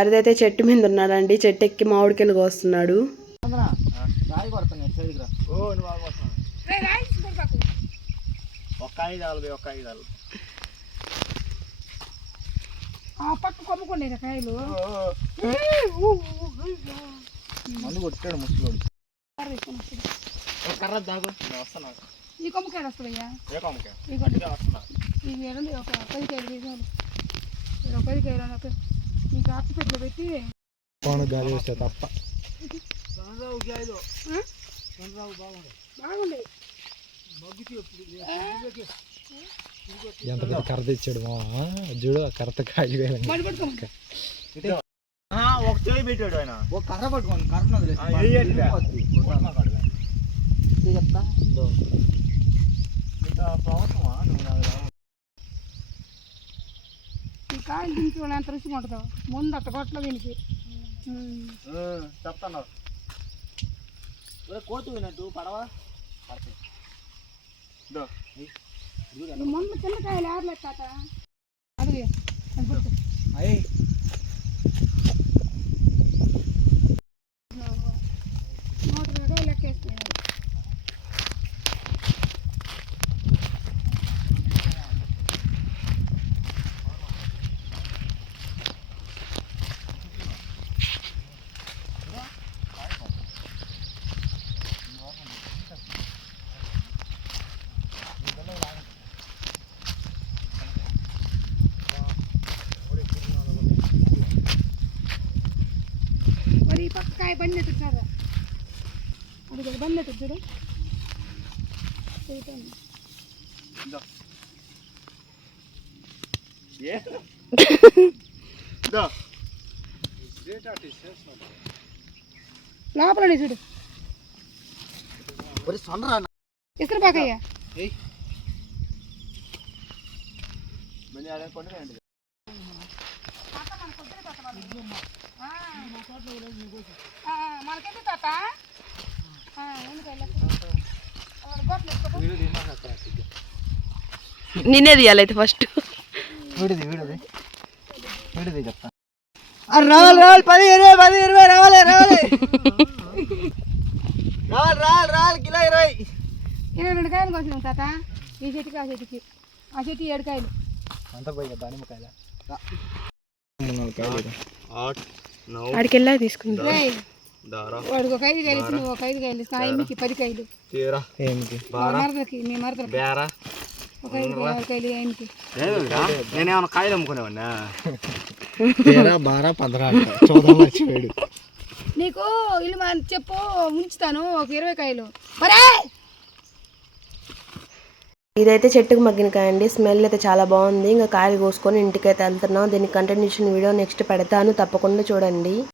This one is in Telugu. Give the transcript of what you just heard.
అరిదైతే చెట్టు మీద ఉన్నాడండి. చెట్టు ఎక్కి మామిడికాయలు కోస్తున్నాడు. పక్క కొమ్ముకోండి కాయలు మందు కొట్టాడు ముసలోడు. ఈ కొమ్మకాయ వస్తుందయ్యా. ఇవి 10 కాయలు నీకు ఆకుపెట్లు పెట్టి గాలి వస్తే తప్ప బాగుండే ఎంత కర్ర తెచ్చాడు మా చూడు కర్ర కాయలు ఒక చేయి పెట్టాడు ఆయన. ఒక కర్ర పట్టుకోండి. కర్ర చెప్తా ఈ కాయలు దించి ఎంత రుచిగా ఉంటుందో ముందు అట్ట కొట్టలో దీనికి చెప్తాను. కోతు వినట్టు పడవా ముందు చిన్న కాయలు ఆరలేదు తాత. అది మరి ఈ పక్క కాయ బండినట్టు సారా అది కదా బండినట్టు చూడు. లోపల చూడు ఇసురు బాకయ్యా. మనకెందుకు తాత నేనే తీయాలైతే ఫస్ట్ వీడిది చెప్తా. రావాలి 10 20 రావాలి కిలో 22 కాయలు కోసినాం తాత. ఈ చెట్టుకి ఆ చెట్టుకి 7 కాయలు అంత పోయి దానిమ్మకాయల ఆడికి వెళ్ళా తీసుకుంటా. వాడికి ఒక 5 కాయలు ఇచ్చి నువ్వు ఒక 5 కాయలు ఇస్తా. ఆయనకి 10 కాయలు మరదలకి మీ మరదలకి ఒక 5 కాయలు ఆయనకి. నేనేమన్నా కాయలు అమ్ముకునేవాడినా? 14 లక్షలు నీకు ఇల్లు చెప్పు ఉంచుతాను ఒక 20 కాయలు. మరే ఇదైతే చెట్టుకు మగ్గిన కాయ అండి. స్మెల్ అయితే చాలా బాగుంది. ఇంకా కాయలు కోసుకొని ఇంటికైతే వెళ్తున్నాం. దీనికి కంటిన్యూషన్ వీడియో నెక్స్ట్ పెడతాను, తప్పకుండా చూడండి.